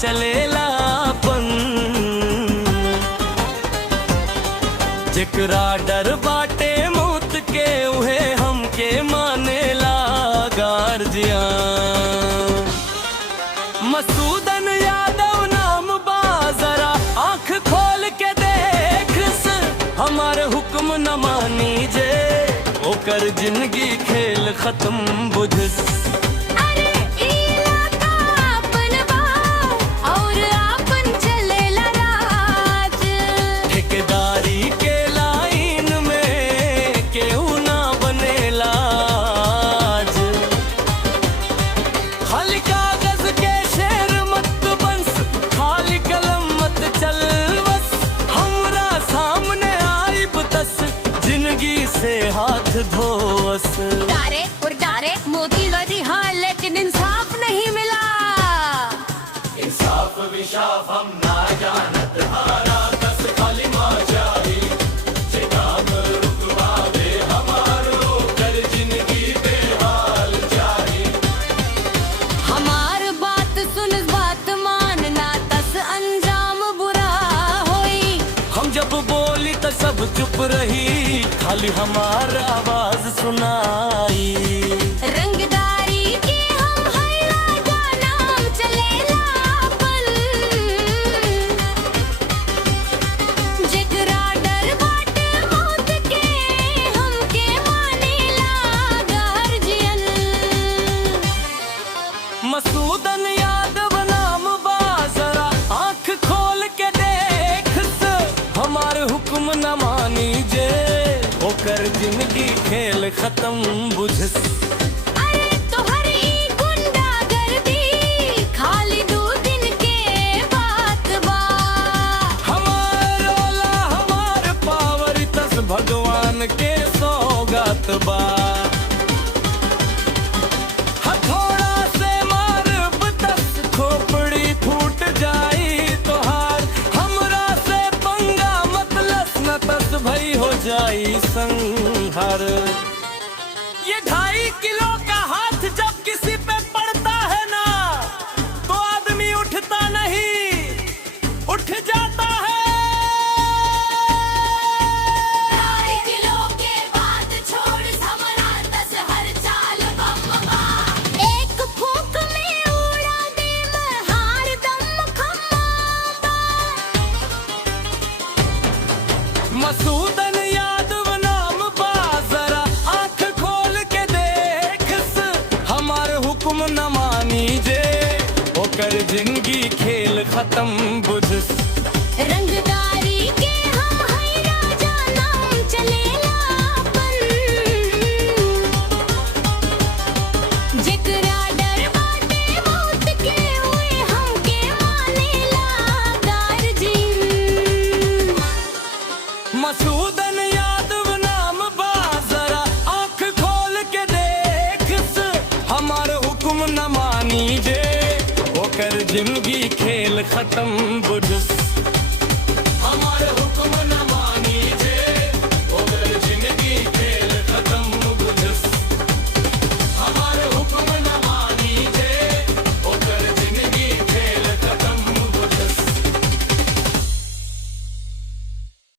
चलेलापन। जेकरा डर बाटे मौत के उहे हमके मानेला गार्जियन। मसूदन यादव नाम बा, जरा आँख खोल के देख हमारे हुक्म न मानी जे, ओकर जिंदगी खेल खत्म बुझस। अरे इलाका आपन बा और आपन चलेला राज। ठेकेदारी के लाइन में केहू ना बनेला आज। खाली कागज के शेर मत बंस, खाली कलम मत चल बस। हमरा सामने आई बतस, जिंदगी से हाथ धोस। डारे और डारे मोदी लड़ी हाँ, लेकिन इंसाफ नहीं मिला। इंसाफ विशाफ हम ना जानत, हारा दस खाली माचारी। जे काम रुकवा दे हमारो, कर जिंदगी बेहाल जारी। हमार बात सुन, बात मानना, तस अंजाम बुरा होई। हम जब बोली तो सब चुप रही, खाली हमार आवाज सुनाई। रंगदारी के हम है राजा, नाम चलेला अपन। जेकरा डर बाटे मौत के, हमके मानेला गार्जियन। मसूदन यादव नाम बा, जरा आँख खोल के देख हमार हुक्म न मानी जे, ओकर जिंदगी खेल खत्म बुझस। अरे तोहरी गुंडागर्दी खाली 2 दिन के बात बा। हमार ओला हमार पावर तस भगवान के सौगात बा। हथौड़ा से मार बतस, खोपड़ी फूट जाई तोहार। हमरा से पंगा मतलस, न तस भई हो जाई संहार। ये 2.5 किलो का हाथ जब किसी पे पड़ता है ना, तो आदमी उठता नहीं, उठ जाता है। 2.5 किलो के बाद छोड़ समरा, 10 हर चाल बम्बा। एक फूंक में उड़ा दे मैं हार दम खम्बा। मसूदन यादव नाम बा, जरा आँख खोल के देख हमारे हुक्म न मानी जे, ओकर जिंदगी खेल खत्म बुझस। रंगदारी के हम है राजा, नाम चलेला अपन। जेकरा डर बाटे मौत के, हुए हमके मानेला गार्जियन। मसूदन यादव नाम बा, जरा आँख खोल के देख हमारे हुक्म न मानी जे, ओकर जिंदगी खेल खत्म बुझस।